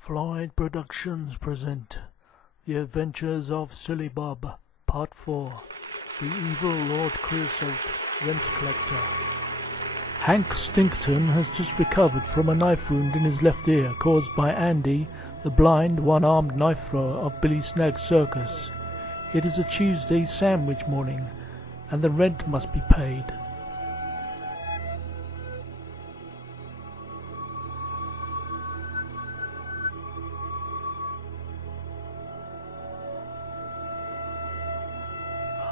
Floyd Productions present The Adventures of Silly Bob, Part 4, The Evil Lord Creosote, Rent Collector. Hank Stinkton has just recovered from a knife wound in his left ear caused by Andy, the blind, one-armed knife thrower of Billy Snagg's circus. It is a Tuesday sandwich morning, and the rent must be paid.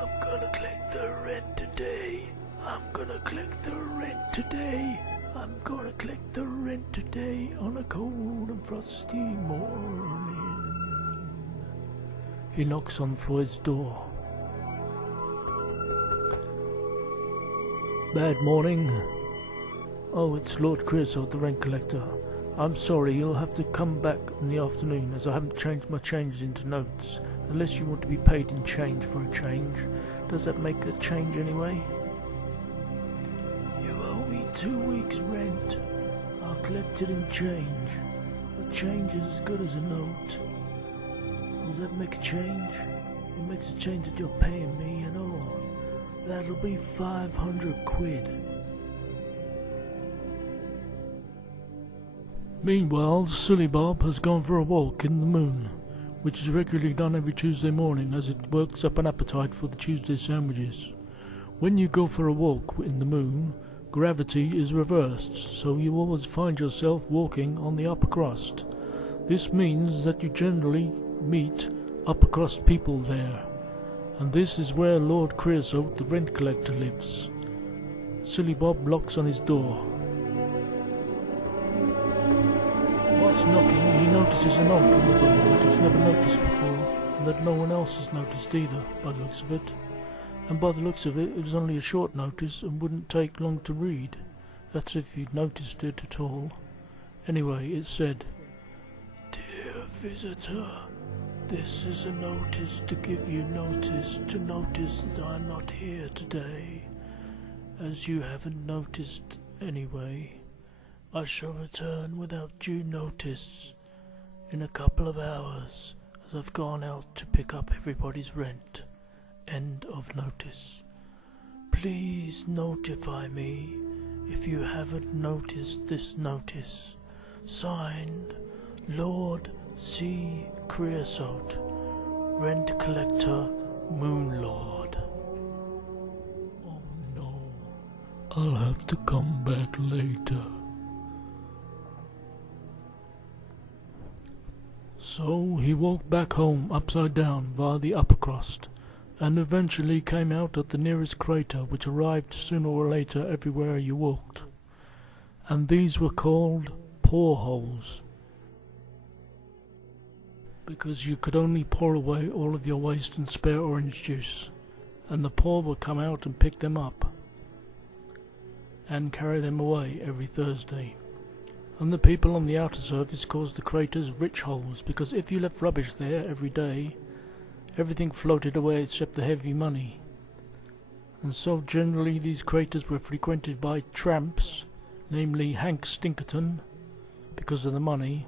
I'm gonna collect the rent today. I'm gonna collect the rent today. I'm gonna collect the rent today on a cold and frosty morning. He knocks on Floyd's door. Bad morning. Oh, it's Lord Creosote, the rent collector. I'm sorry, you'll have to come back in the afternoon as I haven't changed my changes into notes. Unless you want to be paid in change for a change. Does that make a change anyway? You owe me 2 weeks' rent. I'll collect it in change. A change is as good as a note. Does that make a change? It makes a change that you're paying me and all. That'll be 500 quid. Meanwhile, Silly Bob has gone for a walk in the moon, which is regularly done every Tuesday morning as it works up an appetite for the Tuesday sandwiches. When you go for a walk in the moon, gravity is reversed, so you always find yourself walking on the upper crust. This means that you generally meet upper crust people there, and this is where Lord Creosote, the rent collector, lives. Silly Bob knocks on his door. Whilst knocking, he notices a note on the door that he's never noticed before, and that no one else has noticed either, by the looks of it. And by the looks of it, it was only a short notice and wouldn't take long to read. That's if you'd noticed it at all. Anyway, it said, "Dear visitor, this is a notice to give you notice to notice that I'm not here today. As you haven't noticed anyway, I shall return without due notice in a couple of hours, as I've gone out to pick up everybody's rent. End of notice. Please notify me if you haven't noticed this notice. Signed, Lord C. Creosote, Rent Collector, Moon Lord." Oh no, I'll have to come back later. So he walked back home upside down via the upper crust, and eventually came out at the nearest crater, which arrived sooner or later everywhere you walked. And these were called poreholes, because you could only pour away all of your waste and spare orange juice, and the poor would come out and pick them up and carry them away every Thursday. And the people on the outer surface caused the craters rich holes, because if you left rubbish there every day, everything floated away except the heavy money. And so generally these craters were frequented by tramps, namely Hank Stinkerton, because of the money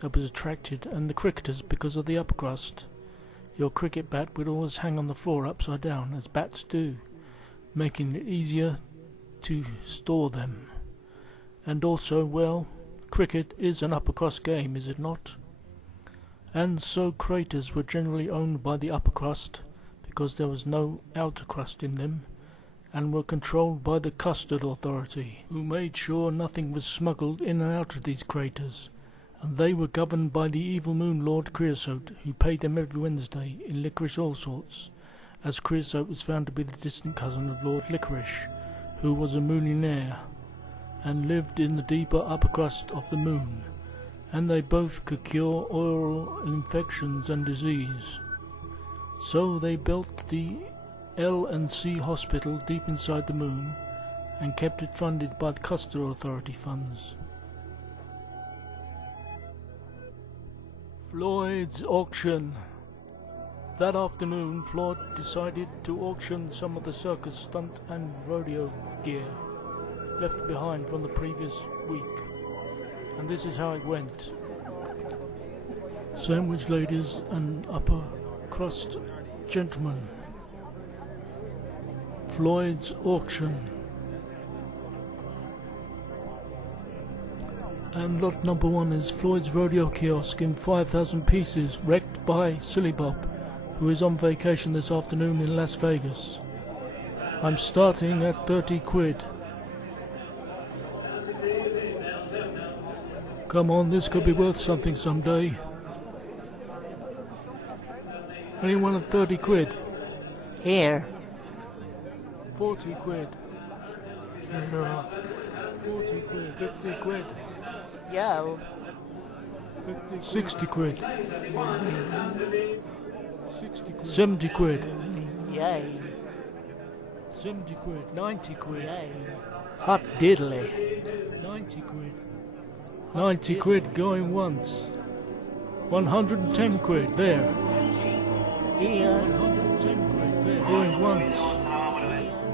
that was attracted, and the cricketers because of the upper crust. Your cricket bat would always hang on the floor upside down, as bats do, making it easier to store them. And also, well, cricket is an upper crust game, is it not? And so craters were generally owned by the upper crust, because there was no outer crust in them, and were controlled by the Custard Authority, who made sure nothing was smuggled in and out of these craters, and they were governed by the evil Moon Lord Creosote, who paid them every Wednesday in licorice all sorts, as Creosote was found to be the distant cousin of Lord Licorice, who was a moonienaire, and lived in the deeper upper crust of the moon, and they both could cure oral infections and disease. So they built the L&C hospital deep inside the moon, and kept it funded by the Custard Authority funds. Floyd's auction. That afternoon, Floyd decided to auction some of the circus stunt and rodeo gear left behind from the previous week, and this is how it went. Sandwich ladies and upper crust gentlemen. Floyd's auction. And lot number 1 is Floyd's rodeo kiosk in 5,000 pieces, wrecked by Silly Bob, who is on vacation this afternoon in Las Vegas. I'm starting at 30 quid. Come on, this could be worth something someday. Anyone at 30 quid? Here. 40 quid. Yeah. 40 quid. 50 quid. Yo. 50, 60 quid. 60 quid. 70 quid. Yay. 70 quid. 90 quid. Yay. Hot diddly. 90 quid. 90 quid going once. 110 quid. There. Here. 110 quid. There. Going once.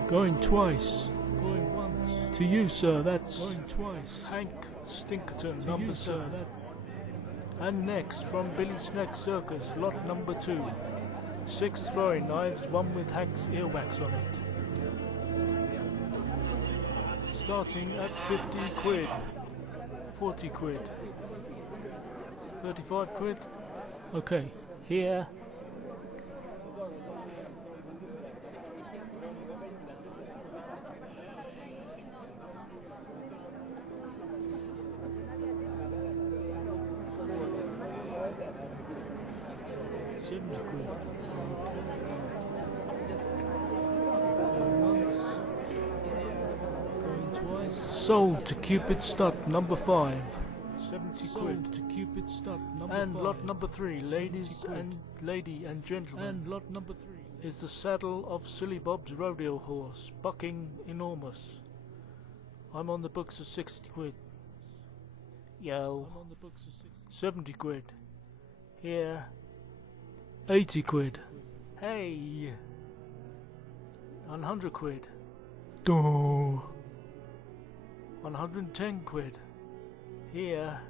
Going twice. Going once. To you, sir. That's going twice. Hank Stinkerton, to number you, 7. Sir, and next, from Billy Snack Circus, lot number 2. 6 throwing knives, one with Hank's earwax on it. Starting at 50 quid. 40 quid. 35 quid. Okay. Here. £70. So once, going twice. Sold to Cupid Stud number 5. 70 quid to Cupid Stud number 5. And lot number 3, lady and gentlemen. And lot number 3 is the saddle of Silly Bob's rodeo horse, bucking enormous. I'm on the books at 60 quid. Yo. I'm on the books at 70 quid. Here. 80 quid. Hey. 100 quid. Duh. 110 quid. Here.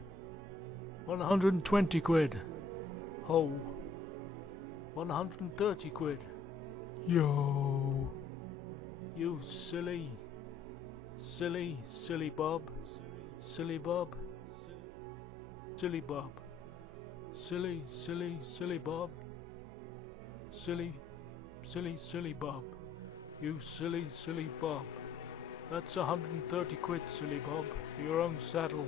120 quid. Ho. 130 quid. Yo. You silly Bob. Silly Bob. Silly Bob. Silly Bob. Silly Bob. You silly Bob. That's 130 quid, Silly Bob, for your own saddle.